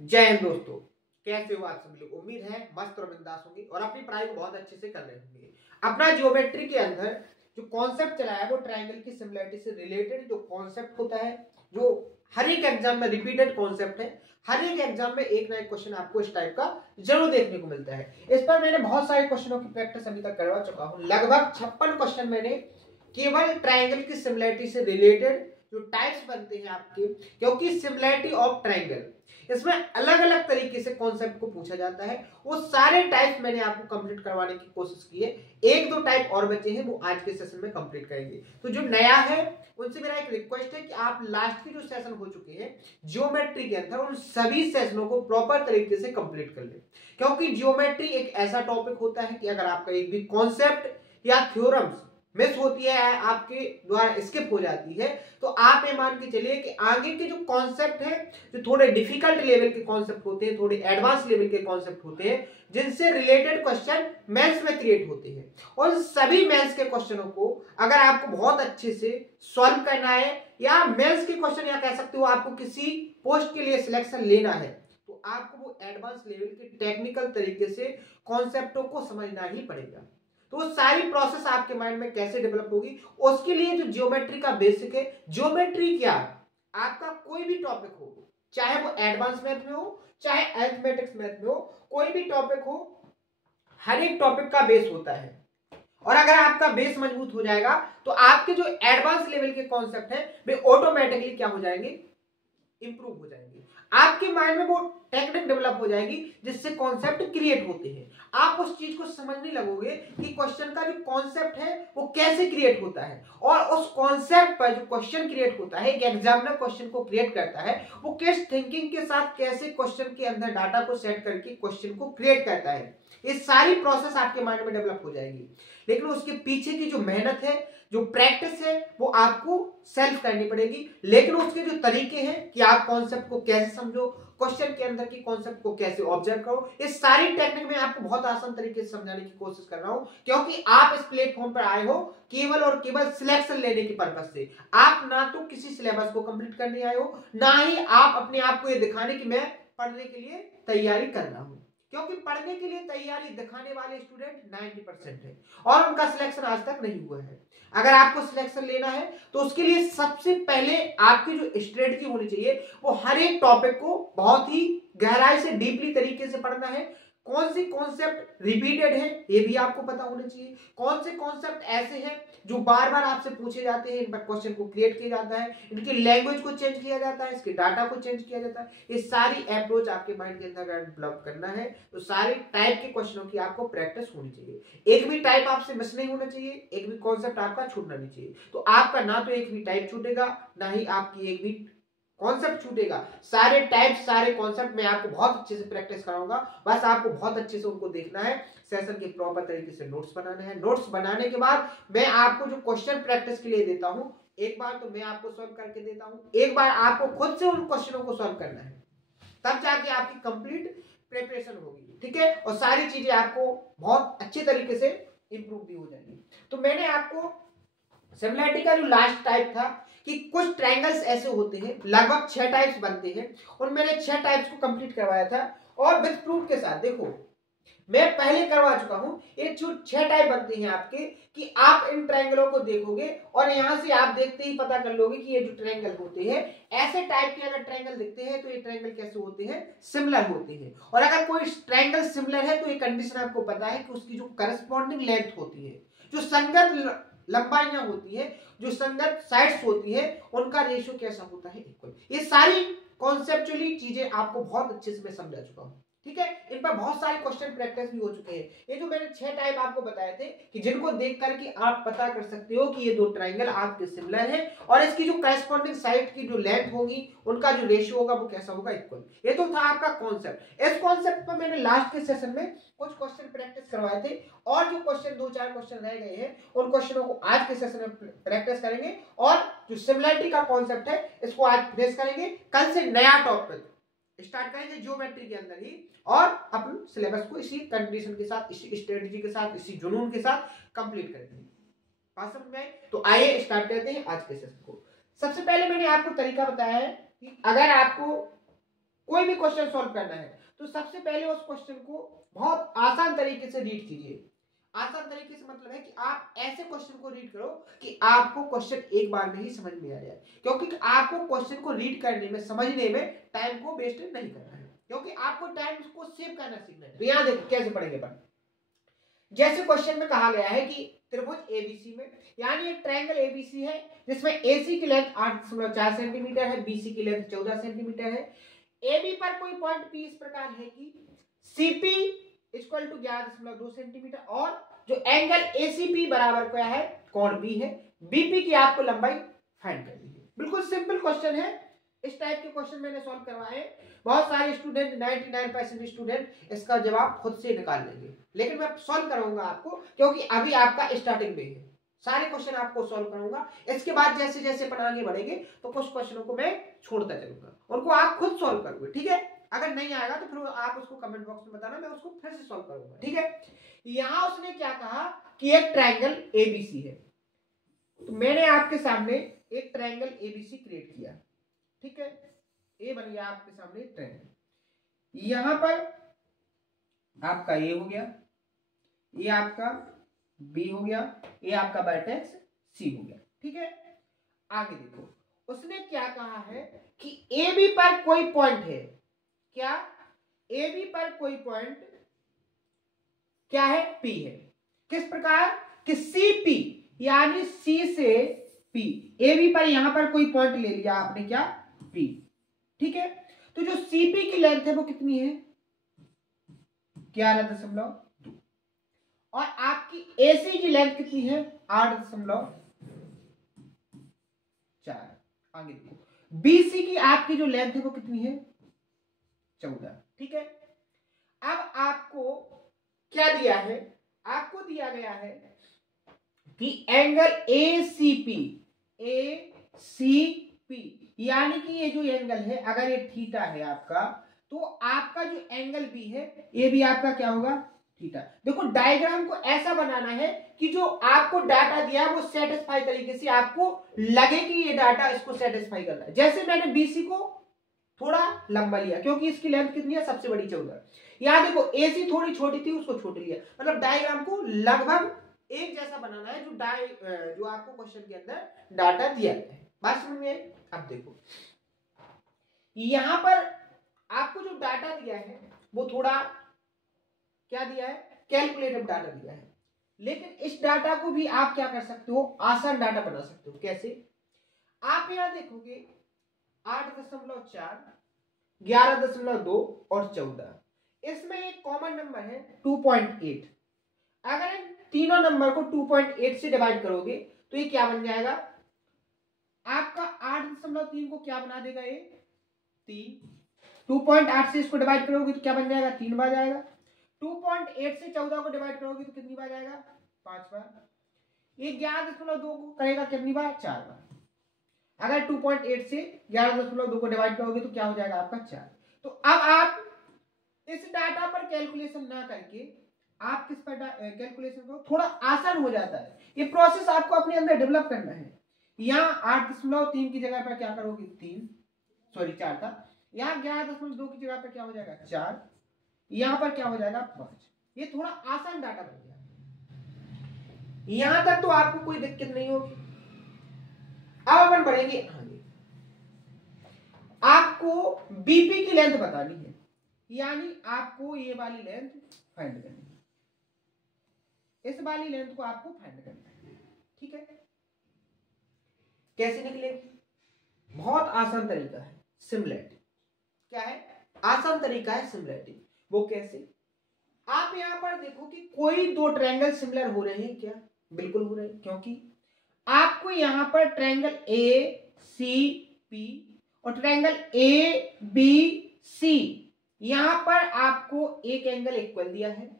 जय हिंद दोस्तों, कैसे हो आप सभी लोग। उम्मीद है मस्त और बिंदास होंगे और अपनी पढ़ाई को बहुत अच्छे से कर रहे होंगे। अपना ज्योमेट्री के अंदर जो कॉन्सेप्ट चला है वो ट्रायंगल की सिमिलरिटी से रिलेटेड जो कॉन्सेप्ट होता है, जो हर एक एग्जाम में रिपीटेड कॉन्सेप्ट है। हर एक एग्जाम में एक ना एक क्वेश्चन आपको इस टाइप का जरूर देखने को मिलता है। इस पर मैंने बहुत सारे क्वेश्चनों की प्रैक्टिस अभी तक करवा चुका हूँ। लगभग 56 क्वेश्चन मैंने केवल ट्रायंगल की सिमिलरिटी से रिलेटेड जो टाइप्स बनते हैं आपके, क्योंकि सिमिलरिटी ऑफ ट्रायंगल इसमें अलग अलग तरीके से कॉन्सेप्ट को पूछा जाता है। वो सारे टाइप्स मैंने आपको कंप्लीट करवाने की कोशिश की है। एक दो टाइप और बचे हैं, वो आज के सेशन में कंप्लीट करेंगे। तो जो नया है उनसे मेरा एक रिक्वेस्ट है कि आप लास्ट के जो सेशन हो चुके हैं ज्योमेट्री के अंदर, उन सभी सेशनों को प्रॉपर तरीके से कंप्लीट कर लें, क्योंकि ज्योमेट्री एक ऐसा टॉपिक होता है कि अगर आपका एक भी कॉन्सेप्ट या थ्योरम्स मिस होती है, आपके द्वारा स्किप हो जाती है, तो आप ये मान के चलिए कि आगे के जो कॉन्सेप्ट है, जो थोड़े डिफिकल्ट लेवल के कॉन्सेप्ट होते हैं, थोड़े एडवांस लेवल के कॉन्सेप्ट होते हैं, जिनसे रिलेटेड क्वेश्चन मेंस में क्रिएट होते हैं, और सभी मेंस के क्वेश्चनों को अगर आपको बहुत अच्छे से सॉल्व करना है, या मेंस के क्वेश्चन या कह सकते हो आपको किसी पोस्ट के लिए सिलेक्शन लेना है, तो आपको वो एडवांस लेवल के टेक्निकल तरीके से कॉन्सेप्टों को समझना ही पड़ेगा। तो वो सारी प्रोसेस आपके माइंड में कैसे डेवलप होगी, उसके लिए जो ज्योमेट्री का बेसिक है, ज्योमेट्री क्या, आपका कोई भी टॉपिक हो, चाहे वो एडवांस मैथ में हो, चाहे अरिथमेटिक्स मैथ में हो, कोई भी टॉपिक हो, हर एक टॉपिक का बेस होता है। और अगर आपका बेस मजबूत हो जाएगा तो आपके जो एडवांस लेवल के कॉन्सेप्ट हैं वे ऑटोमेटिकली क्या हो जाएंगे, इंप्रूव हो जाएंगे। आपके माइंड में वो टेक्निक डेवलप हो जाएगी जिससे कॉन्सेप्ट क्रिएट होते हैं। आप उस चीज को समझने लगोगे कि क्वेश्चन का जो कॉन्सेप्ट है वो कैसे क्रिएट होता है, और उस कॉन्सेप्ट पर जो क्वेश्चन क्रिएट होता है, एक एग्जामिनर क्वेश्चन को क्रिएट करता है, वो किस थिंकिंग के साथ कैसे क्वेश्चन के अंदर डाटा को सेट करके क्वेश्चन को क्रिएट करता है। ये सारी प्रोसेस आपके माइंड में डेवलप हो जाएगी। लेकिन उसके पीछे की जो मेहनत है, जो प्रैक्टिस है, वो आपको सेल्फ करनी पड़ेगी। लेकिन उसके जो तरीके हैं कि आप कॉन्सेप्ट को कैसे समझो, क्वेश्चन के अंदर की कॉन्सेप्ट को कैसे ऑब्जर्व करो, इस सारी टेक्निक में आपको बहुत आसान तरीके से समझाने की कोशिश कर रहा हूं, क्योंकि आप इस प्लेटफॉर्म पर आए हो केवल और केवल सिलेक्शन लेने की पर्पज से। आप ना तो किसी सिलेबस को कंप्लीट करने आए हो, ना ही आप अपने आप को ये दिखाने की मैं पढ़ने के लिए तैयारी कर रहा हूं, क्योंकि पढ़ने के लिए तैयारी दिखाने वाले स्टूडेंट 90% है और उनका सिलेक्शन आज तक नहीं हुआ है। अगर आपको सिलेक्शन लेना है तो उसके लिए सबसे पहले आपकी जो स्ट्रेटजी होनी चाहिए, वो हर एक टॉपिक को बहुत ही गहराई से डीपली तरीके से पढ़ना है। कौन से कॉन्सेप्ट रिपीटेड है ये भी आपको पता होना चाहिए, कौन से कॉन्सेप्ट ऐसे हैं जो बार बार आपसे पूछे जाते हैं, इन पर क्वेश्चन को क्रिएट किया जाता है, इनकी लैंग्वेज को चेंज किया जाता है, इसके डाटा को चेंज किया जाता है। ये सारी अप्रोच आपके माइंड के अंदर डेवलप करना है, तो सारे टाइप के क्वेश्चनों की आपको प्रैक्टिस होनी चाहिए। एक भी टाइप आपसे मिस नहीं होना चाहिए, एक भी कॉन्सेप्ट आपका छूटना नहीं चाहिए। तो आपका ना तो एक भी टाइप छूटेगा, ना ही आपकी एक भी कॉन्सेप्ट छूटेगा। सारे टाइप, सारे कॉन्सेप्ट मैं आपको बहुत अच्छे से प्रैक्टिस कराऊंगा। बस आपको बहुत अच्छे से उनको देखना है, सेशन के प्रॉपर तरीके से नोट्स बनाने हैं। नोट्स बनाने के बाद मैं आपको जो क्वेश्चन प्रैक्टिस के लिए देता हूं, एक बार तो मैं आपको सॉल्व करके देता हूं, एक बार आपको खुद से उन क्वेश्चनों को सॉल्व करना है, तब जाके आपकी कंप्लीट प्रिपरेशन होगी। ठीक है, और सारी चीजें आपको बहुत अच्छे तरीके से इंप्रूव भी हो जाएंगी। तो मैंने आपको सिमिलरिटी का जो लास्ट टाइप था कि कुछ ट्रायंगल्स ऐसे होते हैं, लगभग 6 टाइप्स बनते हैं, और मैंने 6 टाइप्स को कंप्लीट करवाया था और विद प्रूफ के साथ। देखो मैं पहले करवा चुका हूं, ये जो 6 टाइप बनते हैं आपके, कि आप इन ट्रायंगलों को देखोगे और यहां से आप देखते ही पता कर लोगे कि ये जो ट्रायंगल होते हैं, ऐसे टाइप के अगर ट्रायंगल दिखते हैं तो ये ट्रायंगल कैसे होते हैं, सिमिलर होते हैं। और अगर कोई ट्रायंगल सिमिलर है तो ये कंडीशन आपको पता है कि उसकी जो करस्पॉन्डिंग लेंथ होती है, जो संगत लंबाइयां होती है, जो संगत साइड्स होती है, उनका रेशियो कैसा होता है, इक्वल। ये सारी कॉन्सेप्चुअली चीजें आपको बहुत अच्छे से मैं समझा चुका हूं। ठीक है, इन पर बहुत सारे क्वेश्चन प्रैक्टिस भी हो चुके हैं। ये जो मैंने 6 टाइप आपको बताए थे कि जिनको देख करके आप पता कर सकते हो कि ये दो ट्रायंगल आपके सिमिलर है, और इसकी जो करस्पॉन्डिंग साइड की जो लेंथ होगी, उनका जो रेशियो होगा वो कैसा होगा, इक्वल। ये तो था आपका कॉन्सेप्ट। इस कॉन्सेप्ट पर मैंने लास्ट के सेशन में कुछ क्वेश्चन प्रैक्टिस करवाए थे, और जो क्वेश्चन 2-4 क्वेश्चन रह गए हैं उन क्वेश्चनों को आज के सेशन में प्रैक्टिस करेंगे, और जो सिमिलरिटी का कॉन्सेप्ट है इसको आज फिनिश करेंगे। कल से नया टॉपिक स्टार्ट करेंगे ज्योमेट्री के अंदर ही, और अपन सिलेबस को इसी कंडीशन के साथ, इसी स्ट्रेटजी के साथ, इसी जुनून के साथ कंप्लीट करेंगे। बात समझ में आई? तो आइए स्टार्ट करते हैं आज के सेशन को। सबसे पहले मैंने आपको तरीका बताया है कि अगर आपको कोई भी क्वेश्चन सॉल्व करना है तो सबसे पहले उस क्वेश्चन को बहुत आसान तरीके से रीड कीजिए। आसान तरीके से मतलब है कि आप ऐसे क्वेश्चन को रीड करो कि आपको क्वेश्चन एक बार में ही समझ में आ जाए, क्योंकि आपको क्वेश्चन को रीड करने में, समझने में टाइम को वेस्ट नहीं करना है, क्योंकि आपको टाइम को सेव करना सीखना है। तो यहां देखो कैसे पढ़ेंगे अपन। जैसे क्वेश्चन में कहा गया है कि त्रिभुज एबीसी में, यानी एक ट्रायंगल एबीसी है जिसमें एसी की लेंथ 8.4 सेंटीमीटर है, बीसी की लेंथ 14 सेंटीमीटर है। एबी पर कोई पॉइंट पी इस प्रकार है कि सीपी इक्वल टू 11.2 सेंटीमीटर, और जो एंगल एसीपी बराबर क्या है, कोण बी है। बीपी की आपको लंबाई फाइंड करनी है। बिल्कुल सिंपल क्वेश्चन है। इस टाइप के क्वेश्चन मैंने सॉल्व करवाए। बहुत सारे स्टूडेंट, 99% स्टूडेंट इसका जवाब खुद से निकाल लेंगे, लेकिन मैं सॉल्व कराऊंगा आपको, क्योंकि अभी आपका स्टार्टिंग में है। सारे क्वेश्चन आपको सॉल्व कराऊंगा। इसके बाद जैसे जैसे अपन आगे बढ़ेंगे तो कुछ क्वेश्चनों को मैं छोड़ता चलूंगा, उनको आप खुद सॉल्व करोगे, ठीक है। अगर नहीं आएगा तो फिर आप उसको कमेंट बॉक्स में बताना, मैं उसको फिर से सॉल्व करूंगा, ठीक है। यहां उसने क्या कहा कि एक ट्रायंगल एबीसी है, तो मैंने आपके सामने एक ट्रायंगल एबीसी क्रिएट किया, ठीक है। ए बन गया आपके सामने एक ट्रायंगल। यहां पर आपका ए हो गया, ये आपका बी हो गया, ये आपका वर्टेक्स सी हो गया, ठीक है। आगे देखो, उसने क्या कहा है कि ए बी पर कोई पॉइंट है, क्या, ए बी पर कोई पॉइंट क्या है, पी है। किस प्रकार कि सी पी, यानी सी से पी, ए बी पर यहां पर कोई पॉइंट ले लिया आपने, क्या, पी, ठीक है। तो जो सीपी की लेंथ है वो कितनी है, 11.2, और आपकी एसी की लेंथ कितनी है, 8.4। आगे देखो, बीसी की आपकी जो लेंथ है वो कितनी है, 14, ठीक है। अब आपको क्या दिया है, आपको दिया गया है कि एंगल एसीपी, यानी कि ये जो एंगल है, अगर ये थीटा है आपका, तो आपका जो एंगल बी है ये भी आपका क्या होगा, थीटा। देखो डायग्राम को ऐसा बनाना है कि जो आपको डाटा दिया है वो सेटिस्फाई तरीके से आपको लगे कि ये डाटा इसको सेटिस्फाई कर रहा है। जैसे मैंने बीसी को थोड़ा लंबा लिया, क्योंकि इसकी लेंथ कितनी है, सबसे बड़ी 14। यहां देखो एसी थोड़ी छोटी थी, उसको छोटी लिया। मतलब डायग्राम को लगभग एक जैसा बनाना है जो आपको क्वेश्चन के अंदर डाटा दिया गया है। बात समझ में? अब देखो यहां पर आपको जो डाटा दिया है वो थोड़ा क्या दिया है, कैलकुलेटिव डाटा दिया है, लेकिन इस डाटा को भी आप क्या कर सकते हो, आसान डाटा बना सकते हो। कैसे? आप यहां देखोगे 8.4, 11.2 और 14, इसमें एक कॉमन नंबर है 2.8। अगर इन तीनों नंबर को 2.8 से डिवाइड करोगे तो ये क्या बन जाएगा, आपका 8.3 को क्या बना देगा, ये 3। 2.8 से इसको डिवाइड करोगे तो क्या बन जाएगा, 3 बार जाएगा। 2.8 से 14 को डिवाइड करोगे तो कितनी बार जाएगा, 5 बार। ये 11.2 को करेगा कितनी बार, 4 बार। अगर 2.8 से 11.2 को डिवाइड करोगे तो क्या हो जाएगा आपका, 4। तो अब आप इस डाटा पर कैलकुलेशन ना करके आप किस पर कैलकुलेशन करो, थोड़ा आसान हो जाता है। ये प्रोसेस आपको अपने अंदर डेवलप करना है। यहाँ 8.3 की जगह पर क्या करोगे, 4 था। यहाँ 11.2 की जगह पर क्या हो जाएगा, 4। यहाँ पर क्या हो जाएगा, 5। ये थोड़ा आसान डाटा बन गया। यहां तक तो आपको कोई दिक्कत नहीं होगी। अब अपन बढ़ेंगे आगे। आपको बीपी की लेंथ बतानी है, यानी आपको ये वाली लेंथ फाइंड करनी है, इस वाली लेंथ को आपको फाइंड करना है, ठीक है। कैसे निकलेगी, बहुत आसान तरीका है, सिमिलरिटी। क्या है, आसान तरीका है सिमिलरिटी। वो कैसे, आप यहां पर देखो कि कोई दो ट्रायंगल सिमिलर हो रहे हैं क्या, बिल्कुल हो रहे हैं, क्योंकि आपको यहां पर ट्रायंगल ए सी पी और ट्रायंगल ए बी सी, यहां पर आपको एक एंगल इक्वल दिया है,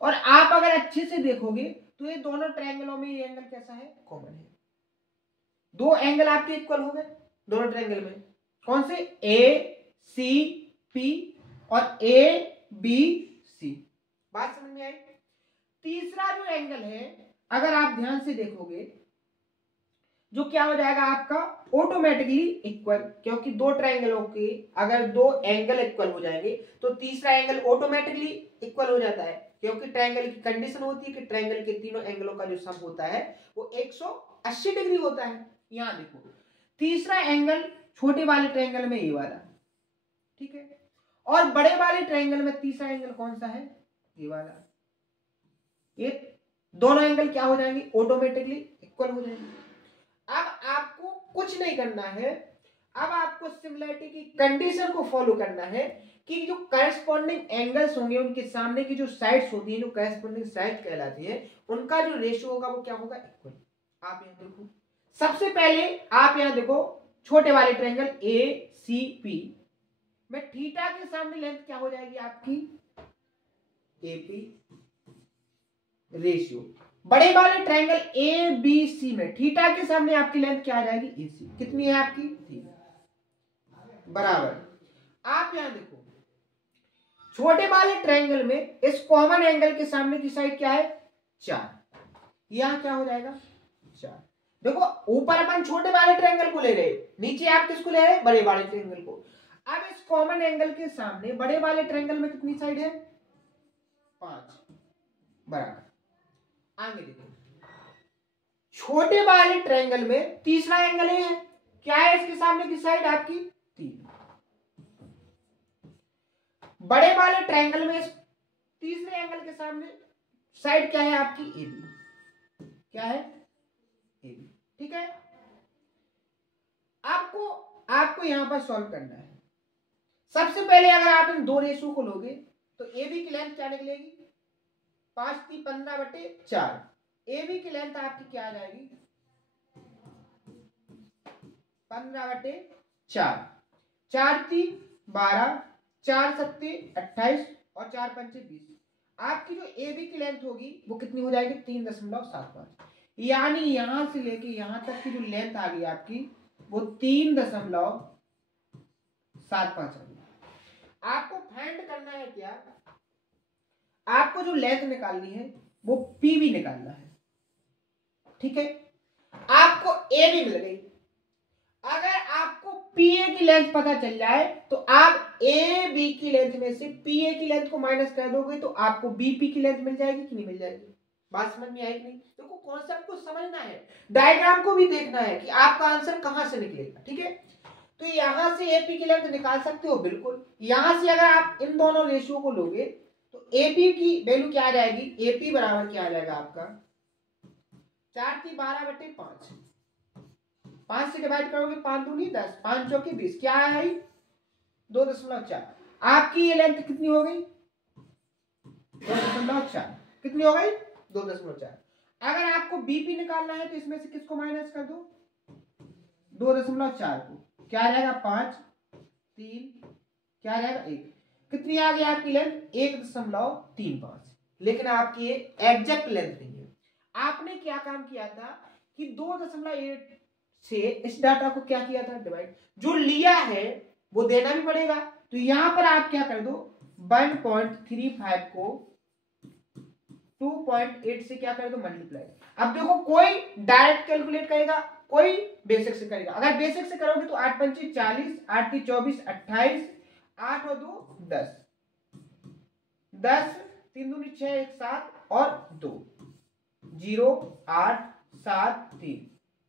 और आप अगर अच्छे से देखोगे तो ये दोनों ट्रायंगलों में ये एंगल कैसा है, कॉमन है। दो एंगल आपके इक्वल हो गए दोनों ट्रायंगल में। कौन से, ए सी पी और ए बी सी। बात समझ में आई? तीसरा जो एंगल है, अगर आप ध्यान से देखोगे जो क्या हो जाएगा आपका ऑटोमेटिकली इक्वल, क्योंकि दो ट्रायंगलों के अगर दो एंगल इक्वल हो जाएंगे तो तीसरा एंगल ऑटोमेटिकली इक्वल हो जाता है, क्योंकि ट्रायंगल की कंडीशन होती है कि ट्रायंगल के तीनों एंगलों का जो सम होता है वो 180 डिग्री होता है। यहां देखो तीसरा एंगल छोटे वाले ट्रायंगल में ये वाला, ठीक है, और बड़े वाले ट्रायंगल में तीसरा एंगल कौन सा है, ये वाला। ये दोनों एंगल क्या हो जाएंगे, ऑटोमेटिकली इक्वल हो जाएंगे। अब आपको कुछ नहीं करना है, अब आपको सिमिलरिटी की कंडीशन को फॉलो करना है कि जो करस्पॉन्डिंग एंगल्स होंगे उनके सामने की जो साइड्स होती है, जो करस्पॉन्डिंग साइड कहलाती है, उनका जो रेशियो होगा वो क्या होगा, इक्वल। आप यहां देखो, सबसे पहले आप यहां देखो छोटे वाले ट्रायंगल ए सी पी में थीटा के सामने लेंथ क्या हो जाएगी आपकी, एपी रेशियो। बड़े वाले ट्रायंगल ए बी सी में थीटा के सामने आपकी लेंथ क्या आ जाएगी, एसी। कितनी है आपकी, 3 बराबर। आप यहां देखो छोटे वाले ट्रायंगल में इस कॉमन एंगल के सामने की साइड क्या है, 4। यहां क्या हो जाएगा, 4। देखो ऊपर अपन छोटे वाले ट्रायंगल को ले रहे, नीचे आप किसको ले रहे, बड़े वाले ट्रायंगल को। अब इस कॉमन एंगल के सामने बड़े वाले ट्रायंगल में कितनी साइड है, 5 बराबर। आगे देखो छोटे वाले ट्रायंगल में तीसरा एंगल है, क्या है इसके सामने की साइड आपकी, 3। बड़े वाले ट्रायंगल में इस तीसरे एंगल के सामने साइड क्या है आपकी, एबी। क्या है, एबी, ठीक है। आपको यहां पर सॉल्व करना है। सबसे पहले अगर आप इन दो रेशो को लोगे तो एबी की लेंथ क्या निकलेगी, 5 × 15/4। एबी की लेंथ आपकी क्या आ जाएगी, 15/4। 4 × 3 12, 4 × 7 28 और 4 × 5 20। आपकी जो एबी की लेंथ होगी वो कितनी हो जाएगी, 3.75। यानी यहां से लेके यहां तक की जो लेंथ आ गई आपकी वो 3.75 आ गई। आपको फाइंड करना है क्या, आपको जो लेंथ निकालनी है वो पीबी निकालना है, ठीक है। आपको ए भी मिल गई। अगर आपको पीए की लेंथ पता चल जाए तो आप ए बी की लेंथ में से पीए की लेंथ को माइनस कर दोगे तो आपको बीपी की लेंथ मिल जाएगी कि नहीं मिल जाएगी। बात समझ में आई कि नहीं। देखो कॉन्सेप्ट को समझना है, डायग्राम को भी देखना है कि आपका आंसर कहां से निकलेगा, ठीक है। तो यहां से एपी की लेंथ निकाल सकते हो, बिल्कुल। यहां से अगर आप इन दोनों रेशियो को लोगे तो एपी की वैल्यू क्या आ जाएगी, एपी बराबर क्या आ जाएगा आपका, 4 × 12/5। 5 से डिवाइड करोगे 5 दूनी 10, 5 चौकी 20, क्या आई 2.4। आपकी ये लेंथ कितनी हो गई, 2.4। कितनी हो गई, 2.4। अगर आपको बीपी निकालना है तो इसमें से किसको माइनस कर दो, 2.4 को। क्या आ जाएगा, 5 3, क्या आ जाएगा 1। कितनी आ गई आपकी लेंथ, 1.35। लेकिन आपकी ये एग्जैक्ट लेंथ नहीं है। आपने क्या काम किया था कि 2.8 से इस डाटा को क्या किया था, डिवाइड। जो लिया है वो देना भी पड़ेगा, तो यहां पर आप क्या कर दो, 1.35 को 2.8 से क्या कर दो, मल्टीप्लाई। अब देखो कोई डायरेक्ट कैलकुलेट करेगा, कोई बेसिक से करेगा। अगर बेसिक से करोगे तो 8 × 5 = 40, 8 × 24 = 28, 8 और 2 10, 10 3 दूनी 6 1 7 और 2 0 8 7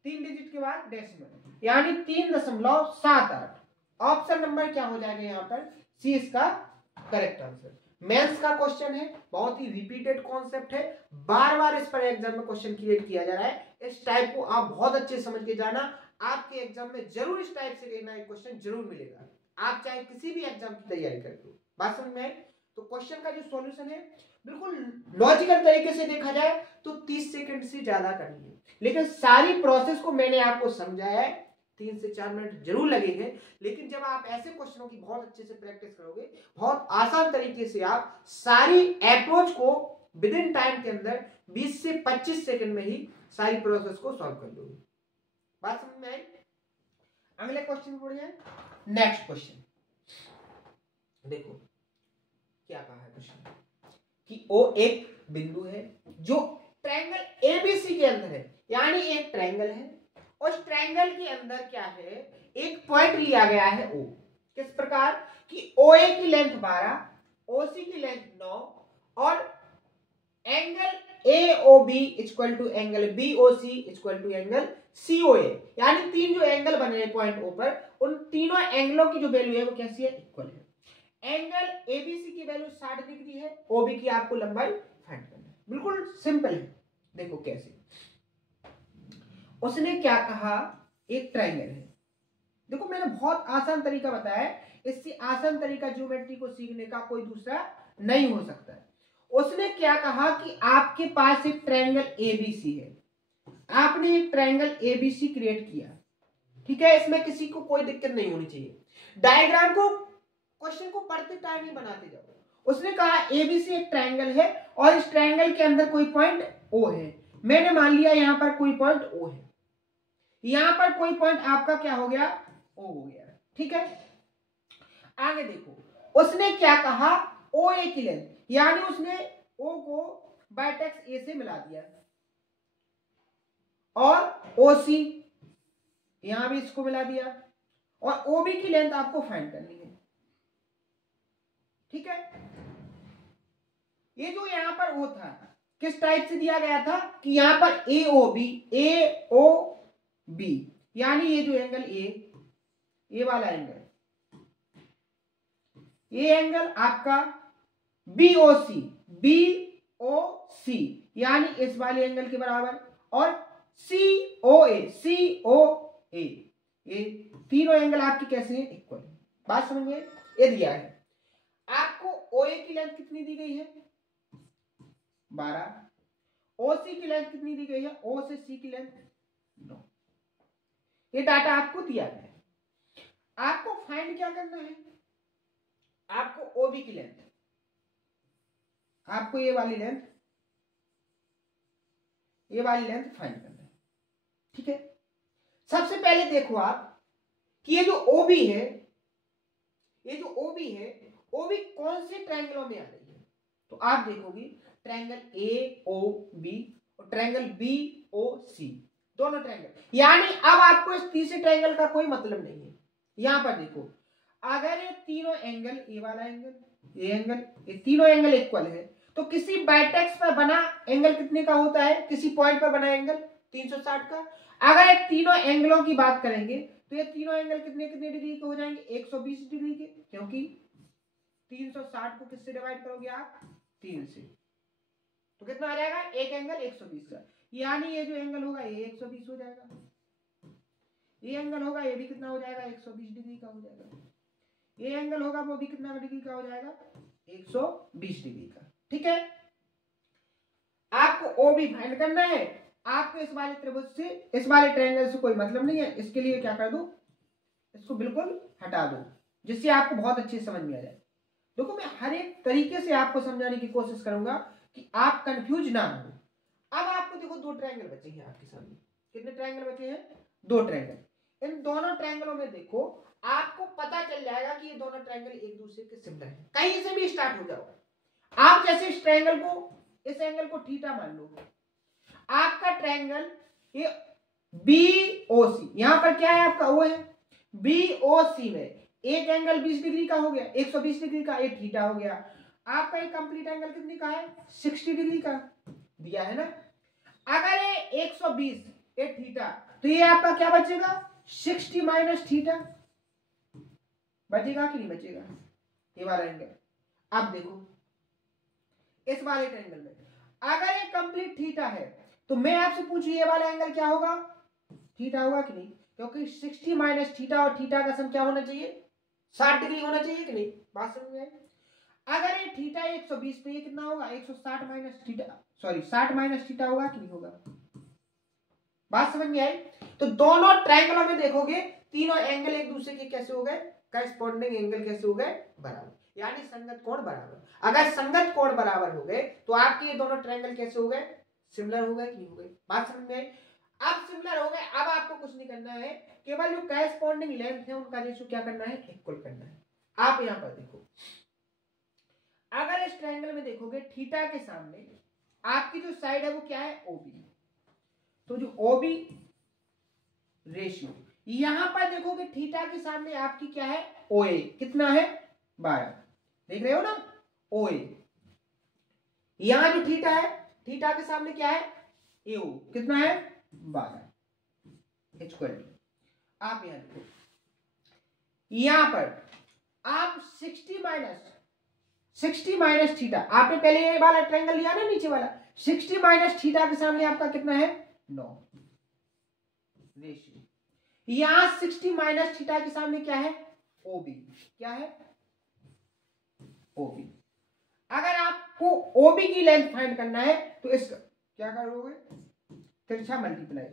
3 डिजिट के बाद डेसिमल, यानी 3.78। ऑप्शन नंबर क्या हो जाएगा यहाँ पर, सी इसका करेक्ट आंसर। मेंस का क्वेश्चन है, बहुत ही रिपीटेड कॉन्सेप्ट है, बार बार इस पर एग्जाम में क्वेश्चन क्रिएट किया जा रहा है। इस टाइप को आप बहुत अच्छे समझ के जाना, आपके एग्जाम में जरूर इस टाइप से लेना, एक क्वेश्चन जरूर मिलेगा। आप चाहे किसी भी एग्जाम की तैयारी करते हो। बात समझ में आई। तो क्वेश्चन का जो सॉल्यूशन है बिल्कुल लॉजिकल तरीके से देखा जाए तो 30 सेकंड से ज्यादा करनी है, लेकिन सारी प्रोसेस को मैंने आपको समझाया है, 3 से 4 मिनट जरूर लगेंगे। लेकिन जब आप ऐसे क्वेश्चनों की बहुत अच्छे से प्रैक्टिस करोगे, बहुत आसान तरीके से आप सारी अप्रोच को विद इन टाइम के अंदर 20 से 25 सेकंड में ही सारी प्रोसेस को सॉल्व कर दोगे। बात समझ में आई। अगले क्वेश्चन पर बढ़ जाए। नेक्स्ट क्वेश्चन देखो क्या कहा है क्वेश्चन कि ओ एक बिंदु है जो ट्रायंगल एबीसी के अंदर है, यानी एक ट्रायंगल है उस ट्रायंगल के अंदर क्या है, एक पॉइंट लिया गया है O, किस प्रकार कि OA की लेंथ 12, OC की लेंथ 9 और angle AOB equal to angle BOC equal to angle COA, यानी तीन जो एंगल बने हैं पॉइंट O पर, उन तीनों एंगलों की जो वैल्यू है वो कैसी है, इक्वल है। एंगल ABC की वैल्यू 60 डिग्री है, OB की आपको लंबाई फाइंड करनी है। बिल्कुल सिंपल है। देखो कैसे, उसने क्या कहा, एक ट्रायंगल है। देखो मैंने बहुत आसान तरीका बताया है, इससे आसान तरीका ज्योमेट्री को सीखने का कोई दूसरा नहीं हो सकता है। उसने क्या कहा कि आपके पास एक ट्रायंगल ABC है, आपने एक ट्रायंगल ABC क्रिएट किया, ठीक है, इसमें किसी को कोई दिक्कत नहीं होनी चाहिए। डायग्राम को, क्वेश्चन को पढ़ते टाइम ही बनाते जाओ। उसने कहा ABC एक ट्रायंगल है और इस ट्रायंगल के अंदर कोई पॉइंट O है। मैंने मान लिया यहां पर कोई पॉइंट O है, यहां पर कोई पॉइंट आपका क्या हो गया, O हो गया, ठीक है। आगे देखो, उसने क्या कहा, OA की लेंथ, यानी उसने O को वर्टेक्स A से मिला दिया और OC यहां भी इसको मिला दिया और OB की लेंथ आपको फाइंड करनी है, ठीक है। ये जो यहां पर O था किस टाइप से दिया गया था कि यहां पर AOB यानी ये जो एंगल ए वाला एंगल, ये एंगल आपका BOC यानी इस वाले एंगल के बराबर, और COA ये तीनों एंगल आपके कैसे हैं, इक्वल। बात समझ में, ये दिया है आपको। OA की लेंथ कितनी दी गई है, 12। OC की लेंथ कितनी दी गई है, O से C की लेंथ 9। ये डाटा आपको दिया गया है। आपको फाइंड क्या करना है, आपको OB की लेंथ, आपको ये वाली लेंथ फाइंड करना है, ठीक है। सबसे पहले देखो आप कि ये जो OB है, OB कौन से ट्रायंगलों में आ रही है, तो आप देखोगे ट्रायंगल AOB और ट्रायंगल BOC, दोनों ट्रायंगल, यानी अब आपको इस तीसरे ट्रायंगल का कोई मतलब नहीं है। यहां पर देखो, अगर ये तीनों एंगल, ये वाला एंगल, ये एंगल, ये तीनों एंगल इक्वल है, तो किसी वर्टेक्स पर बना एंगल कितने का होता है, किसी पॉइंट पर बना एंगल 360 का। अगर तीनों एंगलों की बात करेंगे तो ये तीनों एंगल कितने कितने डिग्री के हो जाएंगे, 120 डिग्री के, क्योंकि 360 को किससे डिवाइड करोगे आप, 3 से, तो कितना आ जाएगा, एक एंगल 120 का, यानी ये जो एंगल होगा ये 120 हो जाएगा, ये एंगल होगा ये भी कितना हो जाएगा, 120 डिग्री का हो जाएगा, ये एंगल होगा वो भी कितना डिग्री का हो जाएगा, 120 डिग्री का, ठीक है। आपको OB फाइंड करना है, आपको इस वाले त्रिभुज से, इस वाले ट्रायंगल से कोई मतलब नहीं है, इसके लिए क्या कर दो, इसको बिल्कुल हटा दो, जिससे आपको बहुत अच्छे से समझ में आ जाए। देखो मैं हर एक तरीके से आपको समझाने की कोशिश करूंगा कि आप कंफ्यूज ना हो। अब आपको देखो दो ट्रायंगल बचे हैं आपके सामने, कितने ट्रायंगल बचे हैं, 2 ट्रायंगल। इन दोनों ट्रायंगलों में देखो आपको पता चल जाएगा कि ये दोनों ट्रायंगल एक दूसरे के सिमिलर हैं, कहीं से भी स्टार्ट हो जाओ आप। जैसे इस ट्रायंगल को, इस एंगल को थीटा मान लो, आपका ट्रायंगल ये BOC, यहां पर क्या है आपका O है, BOC में एक एंगल 20 डिग्री का हो गया, 120 डिग्री का, ये थीटा हो गया। आपका एक कंप्लीट एंगल कितने का है, 60 डिग्री का दिया है ना। अगर ये 120 ये थीटा, तो ये आपका क्या बचेगा, 60 माइनस थीटा बचेगा कि नहीं बचेगा, ये वाला एंगल। अब देखो इस वाले ट्रायंगल में अगर ये कंप्लीट थीटा है, तो मैं आपसे पूछूं ये वाला एंगल क्या होगा, थीटा होगा कि नहीं, क्योंकि 60 माइनस थीटा और थीटा का सम क्या होना चाहिए, 60 डिग्री होना चाहिए कि नहीं। बात समझ में आई। अगर ये थीटा 120 तो ये कितना होगा, 160 minus theta, sorry 60 minus theta होगा कि नहीं होगा। बात समझ में आई। तो दोनों ट्रायंगलों में देखोगे तीनों एंगल एक दूसरे के कैसे हो गए, करस्पॉन्डिंग एंगल कैसे हो गए, बराबर, यानी संगत कोण बराबर। अगर संगत कोण बराबर हो गए तो आपके ये दोनों ट्रायंगल कैसे हो गए, सिमिलर हो गए कि नहीं हो गए। बात समझ में आई। अब सिमिलर हो गए, अब आपको कुछ नहीं करना है, केवल जो करस्पॉन्डिंग लेंथ है उनका रेशियो क्या करना है, इक्वल करना है। आप यहां पर देखो, अगर इस ट्रायंगल में देखोगे थीटा के सामने आपकी जो साइड है वो क्या है, OB, तो जो OB रेशियो। यहां पर देखोगे थीटा के सामने आपकी क्या है, ओए कितना है 12, देख रहे हो ना ओए। यहां जो थीटा है, थीटा के सामने क्या है एओ, कितना है 12 इक्वल टू, आप यहां देखो यहां पर आप 60 माइनस थीटा, आपने पहले ये वाला ट्रायंगल लिया ना नीचे वाला, 60 माइनस थीटा के सामने आपका कितना है 9 रेशियो। यहां 60 माइनस थीटा के सामने क्या है ओबी, क्या है ओबी। अगर आपको ओबी की लेंथ फाइंड करना है तो इसका क्या करोगे, तिरछा मल्टीप्लाई,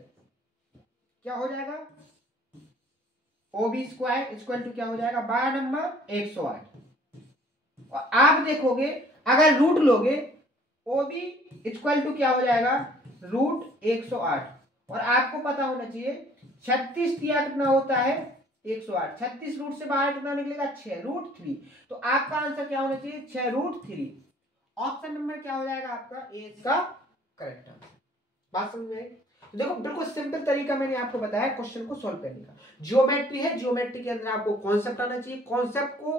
क्या हो जाएगा ओबी स्क्वायर इक्वल टू क्या हो जाएगा 12 नंबर 108। और आप देखोगे अगर रूट लोगे ओबी इक्वल टू क्या हो जाएगा रूट 108। और आपको पता होना चाहिए 36 दिया कितना होता है 108, 36 रूट से बाहर कितना निकलेगा 6 रूट 3। तो आपका आंसर क्या होना चाहिए 6 रूट 3। ऑप्शन नंबर क्या हो जाएगा आपका ए इसका करेक्ट आंसर। बात समझ में आई? तो देखो बिल्कुल सिंपल तरीका मैंने आपको बताया क्वेश्चन को सॉल्व करने का। ज्योमेट्री है, ज्योमेट्री के अंदर आपको कॉन्सेप्ट आना चाहिए, कॉन्सेप्ट को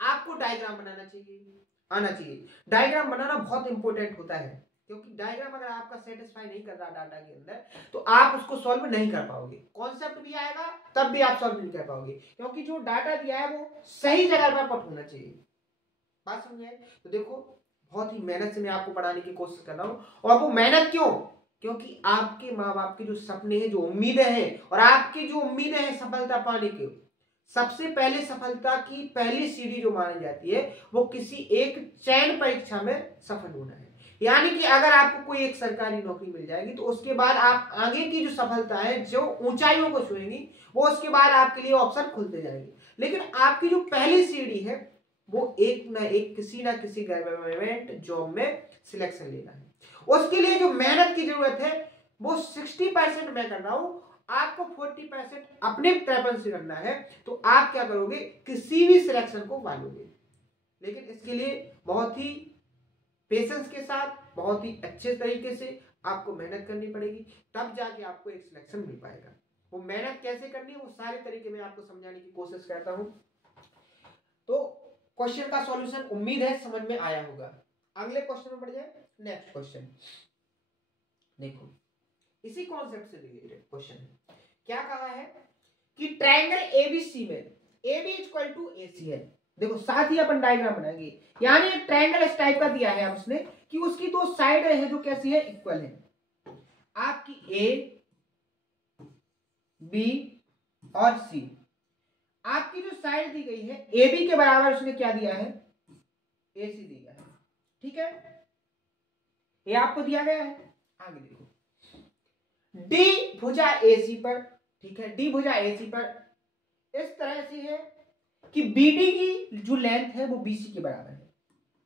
आपको डायग्राम बनाना चाहिए, आना चाहिए। डायग्राम बनाना बहुत इंपॉर्टेंट होता है, क्योंकि डायग्राम अगर आपका सेटिस्फाई नहीं कर रहा डाटा के अंदर तो आप उसको सॉल्व नहीं कर पाओगे। कॉन्सेप्ट भी आएगा तब भी आप सॉल्व नहीं कर पाओगे, क्योंकि जो डाटा दिया है वो सही जगह पर पुट होना चाहिए। बात समझ में? तो देखो बहुत ही मेहनत से मैं आपको पढ़ाने की कोशिश कर रहा हूँ। और वो मेहनत क्यों, क्योंकि आपके माँ बाप के जो सपने हैं, जो उम्मीदें हैं, और आपकी जो उम्मीदें हैं सफलता पाने के, सबसे पहले सफलता की पहली सीढ़ी जो मानी जाती है वो किसी एक चयन परीक्षा में सफल होना है। यानी कि अगर आपको कोई एक सरकारी नौकरी मिल जाएगी तो उसके बाद आप आगे की जो सफलता है, जो ऊंचाइयों को छुएंगी, वो उसके बाद आपके लिए ऑप्शन खुलते जाएंगे। लेकिन आपकी जो पहली सीढ़ी है वो एक ना एक किसी ना किसी गवर्नमेंट जॉब में सिलेक्शन लेना है। उसके लिए जो मेहनत की जरूरत है वो 60% मैं कर रहा हूं, आपको 40% अपने तरफ से करना है। तो आप क्या करोगे, किसी भी सिलेक्शन को पालोगे, लेकिन इसके लिए बहुत ही पेशेंस के साथ, बहुत ही अच्छे तरीके से आपको मेहनत करनी पड़ेगी, तब जाके आपको एक सिलेक्शन मिल पाएगा। वो मेहनत कैसे करनी है वो सारे तरीके मैं आपको समझाने की कोशिश करता हूं। तो क्वेश्चन का सॉल्यूशन उम्मीद है समझ में आया होगा। अगले क्वेश्चन में बढ़ जाए। नेक्स्ट क्वेश्चन देखो, इसी कॉन्सेप्ट से रिलेटेड क्वेश्चन है। क्या कहा है कि ट्रायंगल एबीसी में AB इक्वल टू AC है। देखो साथ ही अपन डायग्राम बनाएंगे, यानी एक ट्रायंगल इस टाइप का दिया है उसने कि उसकी दो साइड है जो कैसी है इक्वल है। आपकी A B और C, आपकी जो साइड दी गई है AB के बराबर उसने क्या दिया है AC दिया है। ठीक है, ये आपको दिया गया है। आगे देखो D भुजा AC पर, ठीक है, D भुजा AC पर इस तरह से है कि BD की जो लेंथ है वो BC के बराबर है।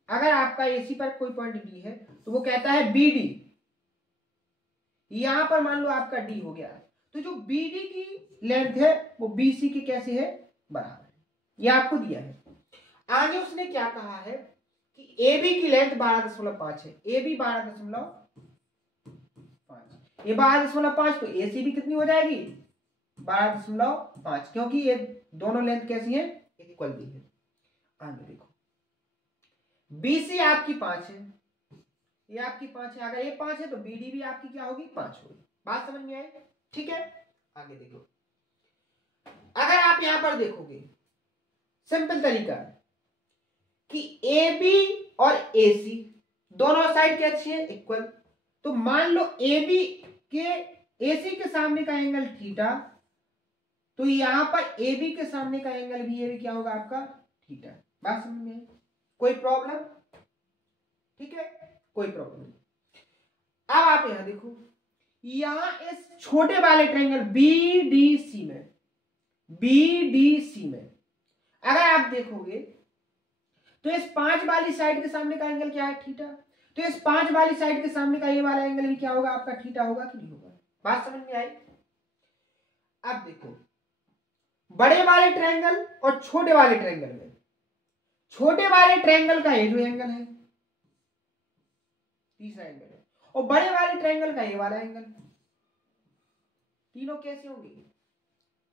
अगर आपका AC पर कोई पॉइंट D है तो वो कहता है BD, यहां पर मान लो आपका D हो गया, तो जो BD की लेंथ है वो BC की कैसे है बराबर है, ये आपको दिया है। आगे उसने क्या कहा है कि AB की लेंथ 12.5 है, AB 12.5, ये 12.5, तो AC भी कितनी हो जाएगी 12.5, क्योंकि ये दोनों लेंथ कैसी है इक्वल दी है। आगे देखो BC आपकी 5 है, ये आपकी 5 है, अगर ये 5 है तो BD भी आपकी क्या होगी 5 होगी। बात समझ में आई? ठीक है, आगे देखो, अगर आप यहां पर देखोगे सिंपल तरीका है कि AB और AC दोनों साइड कैसी है इक्वल, तो मान लो AB के AC के सामने का एंगल थीटा, तो यहां पर AB के सामने का एंगल भी ये भी क्या होगा आपका थीटा। बात समझ में? कोई प्रॉब्लम? ठीक है, कोई प्रॉब्लम नहीं। अब आप यहां देखो, यहां इस छोटे वाले ट्रायंगल BDC में अगर आप देखोगे तो इस 5 वाली साइड के सामने का एंगल क्या है थीटा, तो इस 5 वाली साइड के सामने का ये वाला एंगल भी क्या होगा आपका थीटा होगा कि नहीं होगा। बात समझ में आई? अब देखो बड़े वाले ट्रायंगल और छोटे वाले ट्रायंगल में, छोटे वाले ट्रायंगल का ये जो एंगल है तीसरा एंगल है, और बड़े वाले ट्रायंगल का ये वाला एंगल, तीनों कैसे होंगे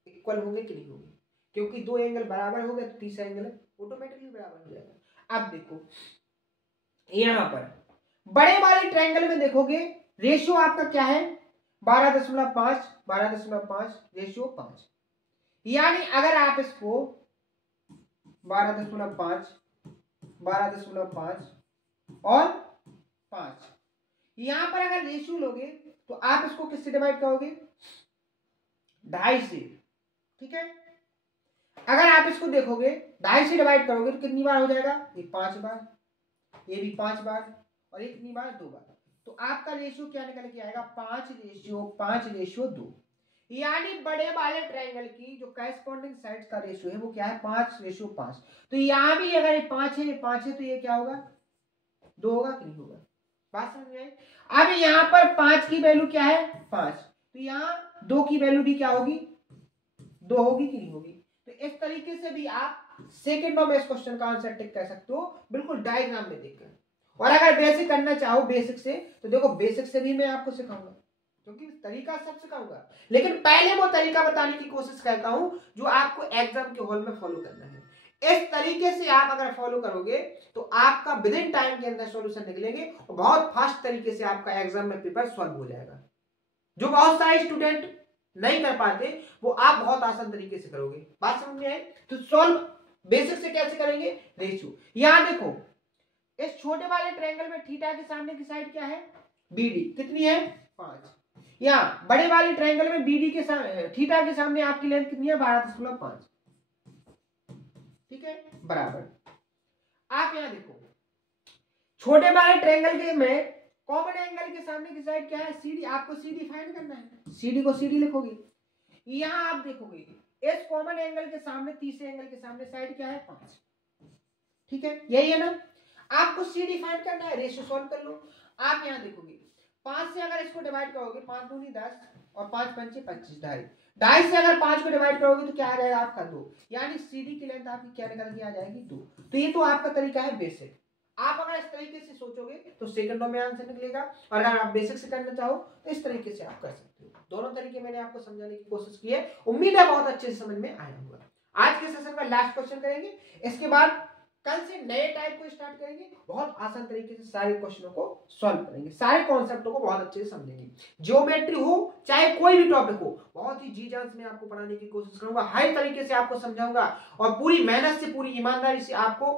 इक्वल होंगे कि नहीं होंगे, क्योंकि दो एंगल बराबर हो गए तो तीसरा एंगल ऑटोमेटिकली बराबर हो जाएगा। अब देखो यहां पर बड़े वाले ट्रायंगल में देखोगे रेशियो आपका क्या है 12.5 12.5 रेशियो 5, यानी अगर आप इसको 12.5 12.5 और 5 यहां पर अगर रेशियो लोगे तो आप इसको किससे डिवाइड करोगे 2.5 से, ठीक है। अगर आप इसको देखोगे 2.5 से डिवाइड करोगे तो कितनी बार हो जाएगा, ये 5 बार, ये भी 5 बार और ये कितनी बार 2 बार, तो आपका रेशियो क्या निकल के आएगा 5:2, यानी बड़े वाले ट्रायंगल की जो करेस्पॉन्डिंग साइड्स का रेशियो है वो क्या है 5:5। तो यहां भी अगर ये 5 है, ये 5 है, तो ये क्या होगा 2 होगा कि नहीं होगा, बात समझ में आई। अब यहां पर 5 की वैल्यू क्या है 5, तो यहां 2 की वैल्यू भी क्या होगी 2 होगी कि नहीं होगी। तो इस तरीके से भी आप सेकंडों में इस क्वेश्चन का आंसर टिक कर सकते हो, बिल्कुल डायग्राम में देखकर। और अगर बेसिक करना चाहो बेसिक से, तो देखो बेसिक से भी मैं आपको सिखाऊंगा, क्योंकि तरीका सब सिखाऊंगा, लेकिन पहले वो तरीका बताने की कोशिश करता हूं जो आपको एग्जाम के हॉल में फॉलो करना है। इस तरीके से आप अगर फॉलो करोगे तो आपका विद इन टाइम के अंदर सॉल्यूशन निकलेंगे और बहुत फास्ट तरीके से आपका एग्जाम में पेपर सॉल्व हो जाएगा। जो बहुत सारे स्टूडेंट नहीं कर पाते वो आप बहुत आसान तरीके से करोगे, बात समझ में आई। तो सॉल्व बेसिक से कैसे करेंगे, रेशियो। यहां देखो इस छोटे वाले ट्रायंगल में थीटा के सामने की साइड क्या है बीडी, कितनी है 5। यहाँ बड़े वाले ट्रायंगल में बीडी के सामने थीटा के सामने आपकी लेंथ कितनी है 12.5, ठीक है बराबर। आप यहां देखो छोटे वाले ट्रायंगल के में कॉमन एंगल के सामने की साइड क्या है सीडी, आपको सीडी फाइंड करना है, सीडी को सीडी लिखोगे। यहां आप देखोगे इस कॉमन एंगल के सामने तीसरे एंगल के सामने साइड क्या है 5, ठीक है यही है ना। आपको सीडी फाइंड करना है, रेशियो सॉल्व कर लो। आप यहां देखोगे 5 से अगर इसको डिवाइड करोगे 5 दूनी 10 और 5 पंचे 25, 2.5 से अगर 5 को डिवाइड करोगे तो क्या आ जाएगा आपका 2, यानी सीडी की लेंथ आपकी क्या निकल के आ जाएगी 2। तो ये तो आपका तरीका है बेसिक। आप अगर इस तरीके से सोचोगे तो सेकंडों में आंसर निकलेगा, और अगर आप बेसिक से करना चाहो तो इस तरीके से आप कर सकते हो। दोनों तरीके मैंने आपको समझाने की कोशिश की है, उम्मीद है बहुत अच्छे से समझ में आया होगा। आज के सेशन का लास्ट क्वेश्चन करेंगे, इसके बाद कल से नए टाइप को स्टार्ट करेंगे, बहुत आसान तरीके से सारे क्वेश्चनों को सॉल्व करेंगे, सारे कॉन्सेप्टों को बहुत अच्छे से समझेंगे। ज्योमेट्री हो चाहे कोई भी टॉपिक हो, बहुत ही जी जान से मैं आपको पढ़ाने की कोशिश करूंगा, हर तरीके से आपको समझाऊंगा और पूरी मेहनत से पूरी ईमानदारी से आपको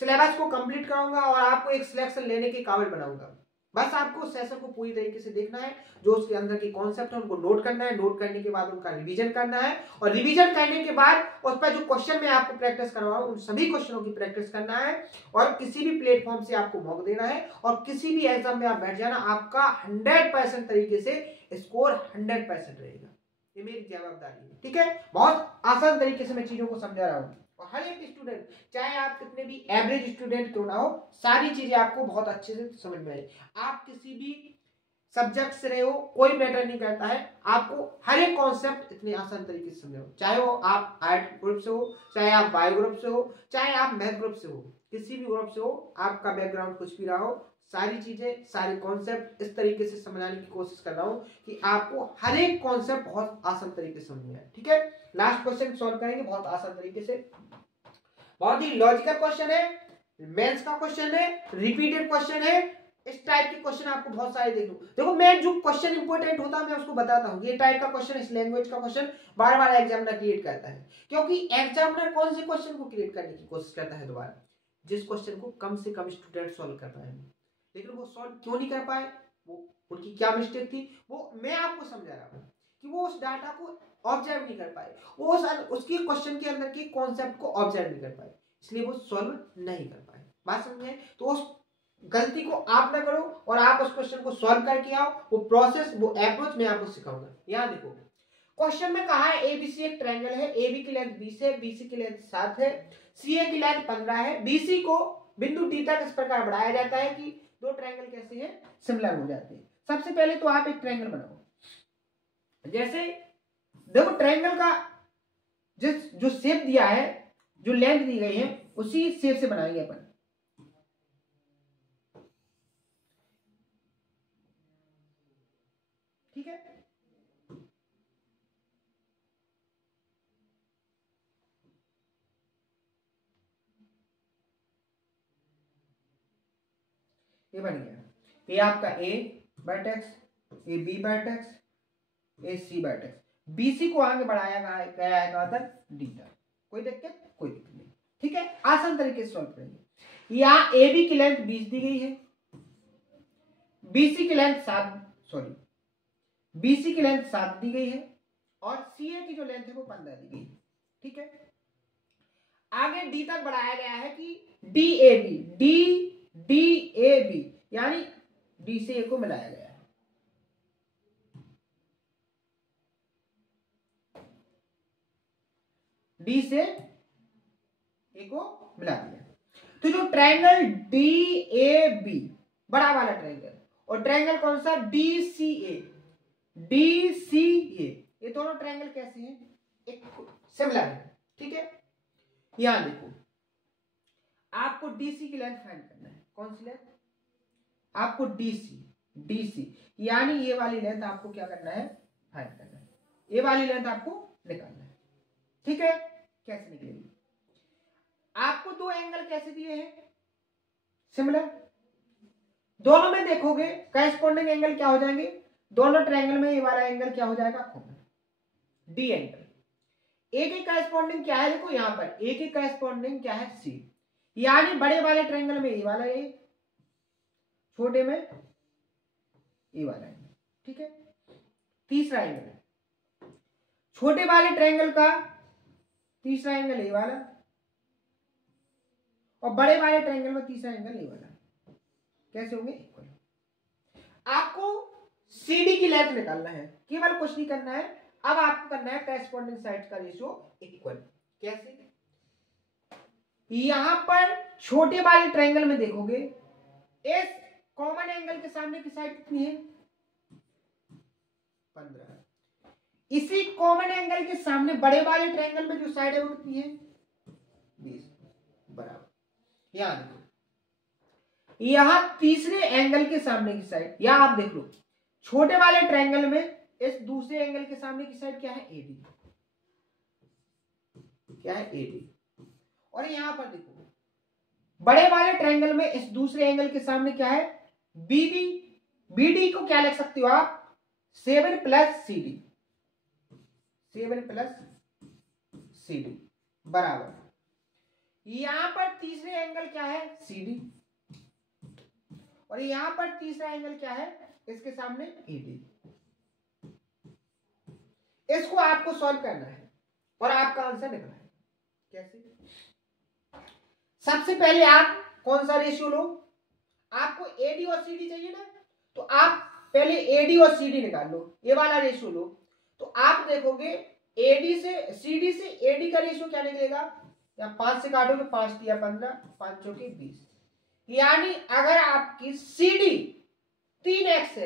सिलेबस को कंप्लीट कराऊंगा और आपको एक सिलेक्शन लेने के काबिल बनाऊंगा। बस आपको सेशन को पूरी तरीके से देखना है, जो उसके अंदर की कॉन्सेप्ट है उनको नोट करना है, नोट करने के बाद उनका रिवीजन करना है, और रिवीजन करने के बाद उस पर जो क्वेश्चन मैं आपको प्रैक्टिस करवाऊं उन सभी क्वेश्चनों की प्रैक्टिस करना है, और किसी भी प्लेटफॉर्म से आपको मौका देना है, और किसी भी एग्जाम में आप बैठ जाना, आपका 100% तरीके से स्कोर 100% रहेगा। ये मेरी जवाबदारी है, ठीक है। बहुत आसान तरीके से मैं चीजों को समझा रहा हूँ, और हर एक स्टूडेंट चाहे आप कितने भी एवरेज स्टूडेंट क्यों ना हो, सारी चीजें आपको बहुत अच्छे से समझ में आए। आप किसी भी सब्जेक्ट से रहे हो कोई मैटर नहीं करता है, आपको हर एक कॉन्सेप्ट इतने आसान तरीके से समझो, चाहे वो आप आर्ट ग्रुप से हो, चाहे आप बायो ग्रुप से हो, चाहे आप मैथ ग्रुप से हो, किसी भी ग्रुप से हो, आपका बैकग्राउंड कुछ भी रहा हो, सारी चीजें सारे कॉन्सेप्ट इस तरीके से समझाने की कोशिश कर रहा हूं कि आपको हर एक कॉन्सेप्ट बहुत आसान तरीके से समझ में आए, ठीक है। लास्ट क्वेश्चन सॉल्व करेंगे बहुत आसान तरीके से, बहुत ही लॉजिकल क्वेश्चन है, मेंस का क्वेश्चन है, रिपीटेड क्वेश्चन है। इस टाइप के क्वेश्चन आपको बहुत सारे देखो मैं जो क्वेश्चन इंपॉर्टेंट होता है मैं उसको बताता हूँ। ये टाइप का क्वेश्चन, इस लैंग्वेज का क्वेश्चन बार बार एग्जामिनर क्रिएट करता है, क्योंकि एग्जामिनर कौन से क्वेश्चन को क्रिएट करने की कोशिश करता है दोबारा, जिस क्वेश्चन को कम से कम स्टूडेंट सॉल्व कर पाए। लेकिन वो सॉल्व क्यों नहीं कर पाए, वो उनकी क्या मिस्टेक थी, वो मैं आपको समझा रहा हूँ कि वो उस डाटा को ऑब्जर्व नहीं कर पाए, वो उसकी क्वेश्चन के अंदर के कॉन्सेप्ट को ऑब्जर्व नहीं कर पाए, इसलिए वो सॉल्व नहीं कर पाए। बात समझे, तो उस गलती को आप ना करो और आप उस क्वेश्चन को सॉल्व करके आओ। वो प्रोसेस, वो अप्रोच मैं आपको सिखाऊंगा। यहां देखो क्वेश्चन में कहा है एबीसी एक ट्रायंगल है, एबी की लेंथ 20 है, बीसी की लेंथ 7 है, सीए की लेंथ 15 है, बीसी को बिंदु डी तक इस प्रकार बढ़ाया जाता है कि दो ट्रायंगल कैसे हैं सिमिलर हो जाते हैं। सबसे पहले तो आप एक ट्रायंगल बनाओ, जैसे देखो ट्रायंगल का जो शेप दिया है, जो लेंथ दी गई है, उसी शेप से बनाएंगे अपन। ठीक है, ये बन गया, ये आपका ए वर्टेक्स, ये बी वर्टेक्स, ए सी वर्टेक्स, बीसी को आगे बढ़ाया गया है कहां तक, डी तक। कोई दिक्कत नहीं, ठीक है, आसान तरीके से सॉल्व करेंगे। यहाँ ए बी की लेंथ 20 दी गई है, बीसी की लेंथ 7 दी गई है, और सी ए की जो लेंथ है वो 15 दी गई है, ठीक है। आगे डी तक बढ़ाया गया है कि डी ए बी, यानी डी से ए को मिलाया गया है, डी से ए को मिला दिया। तो जो ट्रायंगल डी ए बी बड़ा वाला ट्रायंगल, और ट्रायंगल कौन सा, डी सी ए, ये दोनों ट्रायंगल कैसे हैं, एक सिमिलर है, ठीक है। यहां देखो, आपको डीसी की लेंथ फाइंड करना है, कौन सी लेंथ, आपको डीसी यानी ये वाली लेंथ आपको क्या करना है, फाइंड करना है, ये वाली लेंथ आपको निकालना है, ठीक है। कैसे निकलेगी, आपको दो एंगल कैसे दिए हैं, सिमिलर, दोनों में देखोगे करेस्पॉन्डिंग एंगल क्या हो जाएंगे, दोनों ट्रायंगल में ये वाला एंगल क्या हो जाएगा, डी एंगल। ए के करेस्पॉन्डिंग क्या है, देखो यहां पर ए के करेस्पॉन्डिंग क्या है, सी, यानी बड़े वाले ट्रायंगल में ये वाला ए, छोटे में ये वाला एंगल, ठीक है। तीसरा एंगल है, छोटे वाले ट्रायंगल का तीसरा एंगल ये वाला, और बड़े वाले ट्रायंगल में तीसरा एंगल ये वाला, कैसे होंगे, इक्वल। आपको सीडी की लेंथ निकालना है, केवल कुछ नहीं करना है, अब आपको करना है करेस्पॉन्डिंग साइड का रेशियो इक्वल। कैसे, यहां पर छोटे वाले ट्रायंगल में देखोगे इस कॉमन एंगल के सामने की साइड कितनी है, 15, इसी कॉमन एंगल के सामने बड़े वाले ट्रायंगल में जो साइड है वो कितनी है, 20, बराबर। यहां देखो, यहां तीसरे एंगल के सामने की साइड, या आप देख लो छोटे वाले ट्रायंगल में इस दूसरे एंगल के सामने की साइड क्या है, एडी, क्या है, एडी। और यहां पर देखो बड़े वाले ट्रायंगल में इस दूसरे एंगल के सामने क्या है, बीडी, बीडी को क्या लिख सकते हो आप, 7 प्लस CD बराबर, यहां पर तीसरे एंगल क्या है, CD, और यहां पर तीसरा एंगल क्या है, इसके सामने AD। इसको आपको सॉल्व करना है और आपका आंसर निकलना है। कैसे, सबसे पहले आप कौन सा रेशियो लो, आपको AD और CD चाहिए ना, तो आप पहले AD और CD निकाल लो, ये वाला रेशियो लो, तो आप देखोगे AD से CD से AD का रेशियो क्या निकलेगा, या 5 से काटोगे, 5 दिया 15, 5 चौके 20, यानी अगर आपकी CD 3x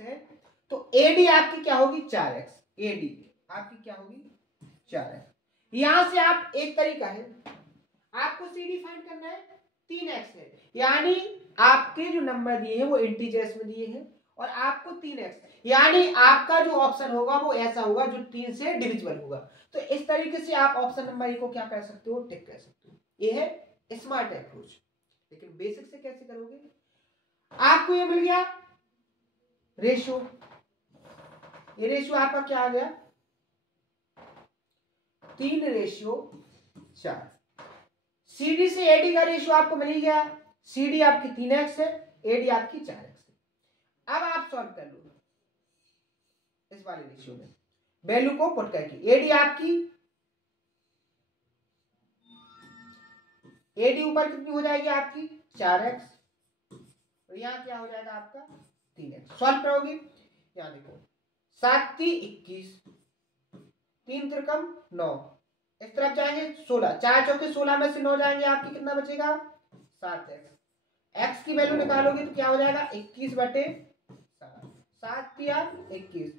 है तो AD आपकी क्या होगी, 4x, AD आपकी क्या होगी, 4x। यहां से आप एक तरीका है, आपको CD फाइंड करना है, 3x है, यानी आपके जो नंबर दिए हैं वो इंटीजर्स में दिए हैं, और आपको 3x, यानी आपका जो ऑप्शन होगा वो ऐसा होगा जो 3 से डिविजिबल होगा। तो इस तरीके से आप ऑप्शन नंबर ए को क्या कर सकते हो, टिक कर सकते हो। ये है स्मार्ट अप्रोच। लेकिन बेसिक से कैसे करोगे, आपको ये मिल गया रेशियो, ये रेशियो आपका क्या आ गया, 3:4। CD से AD का रेशियो आपको मिल ही गया, CD आपकी 3x है, AD आपकी 4x है। अब आप सॉल्व कर लो इस वाले रेशियो में, वैल्यू को पुट करके, AD आपकी, AD ऊपर कितनी हो जाएगी आपकी, 4x, और यहाँ क्या हो जाएगा आपका 3x। सॉल्व करोगे, यहाँ देखो 7 3 21, 3 त्रिकम 9, इस तरफ जाएंगे 16, 4 चौके 16 में से 9 जाएंगे, आपकी कितना बचेगा, 7x। x की वैल्यू निकालोगे तो क्या हो जाएगा, 21/7, 7 दिया 21,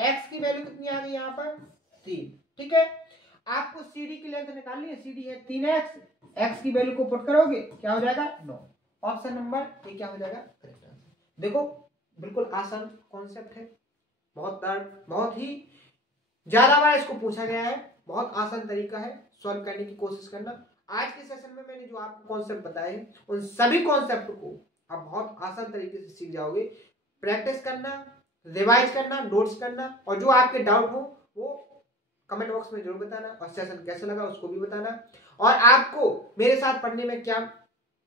x की वैल्यू कितनी आ गई यहाँ पर, 3, ठीक है। आपको CD की लेंथ निकालनी है, CD है 3x, x की वैल्यू को पुट करोगे क्या हो जाएगा, 9। ऑप्शन नंबर ए क्या हो जाएगा, करेक्ट आंसर। देखो बिल्कुल आसान कॉन्सेप्ट है, बहुत ही ज्यादा बार इसको पूछा गया है, बहुत आसान तरीका है, सॉल्व करने की कोशिश करना। आज के सेशन में मैंने जो आपको कॉन्सेप्ट बताए उन सभी कॉन्सेप्ट को आप बहुत आसान तरीके से सीख जाओगे। प्रैक्टिस करना, रिवाइज करना, नोट्स करना, और जो आपके डाउट हो वो कमेंट बॉक्स में जरूर बताना, और सेशन कैसा लगा उसको भी बताना। और आपको मेरे साथ पढ़ने में क्या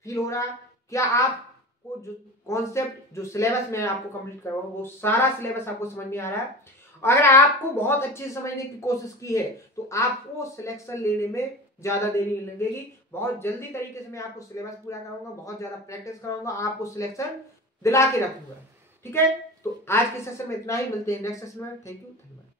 फील हो रहा है, क्या आपको जो कॉन्सेप्ट जो सिलेबस में आपको कंप्लीट करवाऊं वो सारा सिलेबस आपको समझ में आ रहा है। अगर आपको बहुत अच्छे से समझने की कोशिश की है तो आपको सिलेक्शन लेने में ज्यादा देरी नहीं लगेगी। बहुत जल्दी तरीके से मैं आपको सिलेबस पूरा कराऊंगा, बहुत ज्यादा प्रैक्टिस कराऊंगा, आपको सिलेक्शन दिला के रखूंगा। ठीक है, तो आज के सेशन में इतना ही, मिलते हैं नेक्स्ट सेशन में। थैंक यू, धन्यवाद।